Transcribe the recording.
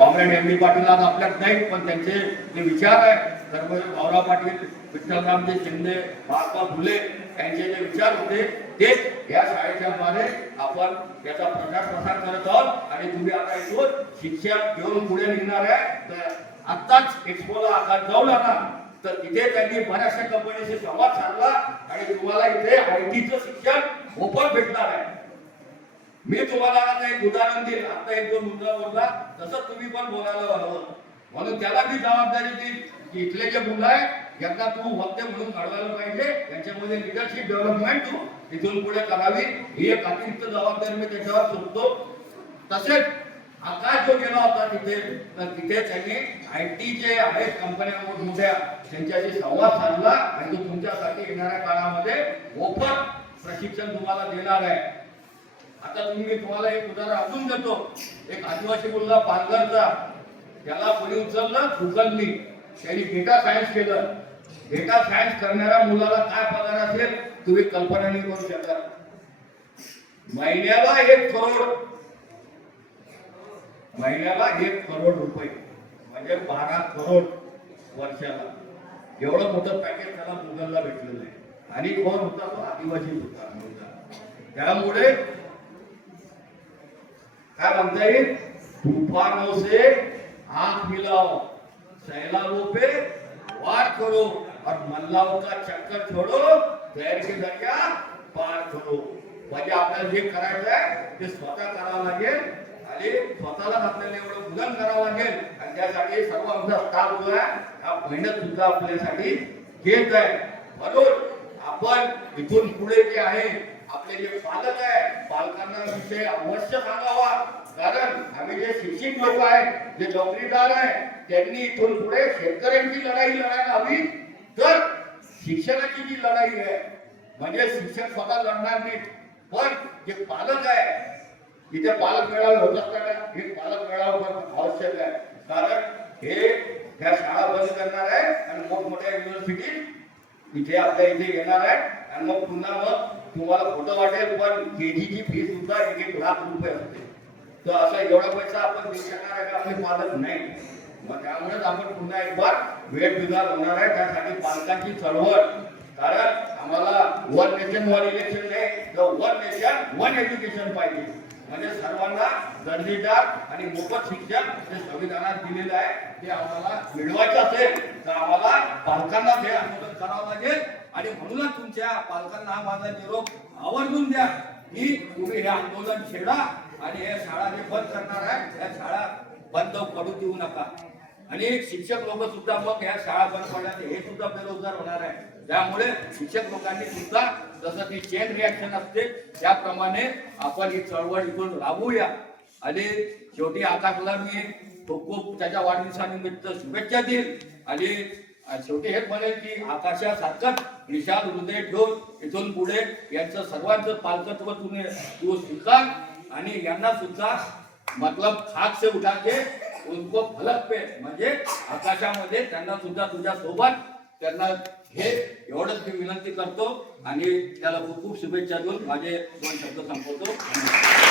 Comrade M D Patil आज आपल्यात नाहीत पण त्यांचे जे विचार आहे सर्व भाऊराव पाटील विठ्ठलरामजी शिंदे महात्मा फुले यांचे जे विचार होते तेच या शाळेच्या द्वारे आपण याचा प्रचार प्रसार करत आहोत. आणि तुम्ही आता इथून शिक्षण घेऊन पुढे निघणार आहे. तर आत्ताच एक्सपोला आता जाऊ ना तर तिथे त्यांनी बऱ्याचशा कंपनीशी संवाद साधला. आणि तुम्हाला इथे आय टीचं शिक्षण मोफत भेटणार आहे. मी तुम्हाला आता एक उदाहरण देईल आता एक दोन मुद्दा बोलला. तसं तुम्ही पण बोलायला हवं. म्हणून त्याला मी जबाबदारी देईल की इथले जे मुलं आहे यांना तू वक्ते म्हणून घडवायला पाहिजे. त्यांच्यामध्ये लिडरशिप डेव्हलपमेंट तू इथून पुढे करावी. ही एक अतिरिक्त जबाबदारी मी त्याच्यावर सोडतो तसेच आकाश जो गेला होता तिथे तर तिथे त्यांनी आय टी जे आहेत कंपन्या मोठमोठ्या. त्यांच्याशी संवाद साधला. आणि तो तुमच्यासाठी येणाऱ्या काळामध्ये मोफत प्रशिक्षण तुम्हाला देणार आहे. आता तुम्ही मी तुम्हाला एक उदाहरण अजून देतो. एक आदिवासी मुलगा पालघरचा. त्याला कोणी उचललं? गुगलनी त्यांनी डेटा सायन्स केलं. डेटा सायन्स करणाऱ्या मुलाला काय पगार असेल? तुम्ही कल्पना नाही करू शकता. महिन्याला एक करोड महिन्याला एक करोड रुपये. म्हणजे बारा करोड वर्षाला. एवढं मोठं पॅकेज त्याला गुगलला भेटलेलं आहे. आणि कोण होता? तो आदिवासी होता मुलगा. त्यामुळे काय म्हणता येईल? तूफानों से हाथ मिलाओ सैलाबों पे वार करो और मल्लाओं का चक्कर छोड़ो तैर के दरिया पार करो। म्हणजे आपल्याला जे करायचं आहे ते स्वतः करावं लागेल आणि स्वतःला आपल्याला एवढं मुलन करावं लागेल आणि त्यासाठी सर्व आमचा स्टाफ जो आहे हा मेहनत सुद्धा आपल्यासाठी घेत आहे. म्हणून आपण इथून पुढे जे आहे आपले जे पालक आहे पालकांना विषय अवश्य सांगावा. कारण आम्ही जे शिक्षित लोक आहेत जे नोकरीदार आहे त्यांनी इथून पुढे शेतकऱ्यांची लढाई लढायला हवी. तर शिक्षणाची जी लढाई आहे म्हणजे शिक्षक स्वतः लढणार नाही. पण जे पालक आहे इथे पालक मेळावे होत असताना हे पालक मेळावा पण आवश्यक आहे. कारण हे ह्या शाळा बंद करणार आहे आणि मोठमोठ्या युनिव्हर्सिटी इथे आपल्या इथे येणार आहे. आणि मग पुन्हा मग तुम्हाला खोटं वाटेल पण केजीची फी सुद्धा एक एक लाख रुपये असते. तर असा एवढा पैसा आपण देऊ शकणार आहे का? आपले पालक नाही. मग त्यामुळेच आपण पुन्हा एक बार वेळ बिगार होणार आहे. त्यासाठी पालकांची चळवळ. कारण आम्हाला वन नेशन वन इलेक्शन नाही तर वन नेशन वन एज्युकेशन पाहिजे. म्हणजे सर्वांना दर्जेदार आणि मोफत शिक्षण हे संविधानात दिलेलं आहे. ते आम्हाला मिळवायचं असेल तर आम्हाला पालकांना ते आंदोलन करावं लागेल. आणि म्हणूनच तुमच्या पालकांना हा माझा निरोप आवर्जून द्या. की तुम्ही हे आंदोलन छेडा आणि हे शाळा जे बंद करणार आहे या शाळा बंद पडू देऊ नका. आणि शिक्षक लोक सुद्धा मग या शाळा बंद पडल्याने हे सुद्धा बेरोजगार होणार आहे. त्यामुळे शिक्षक लोकांनी सुद्धा जसं ती चेन रिॲक्शन असते. त्याप्रमाणे आपण ही चळवळ इथून राबवूया. आणि शेवटी आकाशला मी खूप खूप त्याच्या वाढदिवसानिमित्त शुभेच्छा देईल आणि शेवटी हेच म्हणेल की आकाशासारखंच विशाल हृदय ठेवून इथून पुढे यांचं सर्वांचं पालकत्व तुम्ही तू स्वीकार. आणि यांना सुद्धा मतलब खाक से उठा के उनको फलक पे. म्हणजे आकाशामध्ये त्यांना सुद्धा तुझ्या सोबत त्यांना हे एवढं मी विनंती करतो आणि त्याला खूप खूप शुभेच्छा देऊन माझे दोन शब्द संपवतो.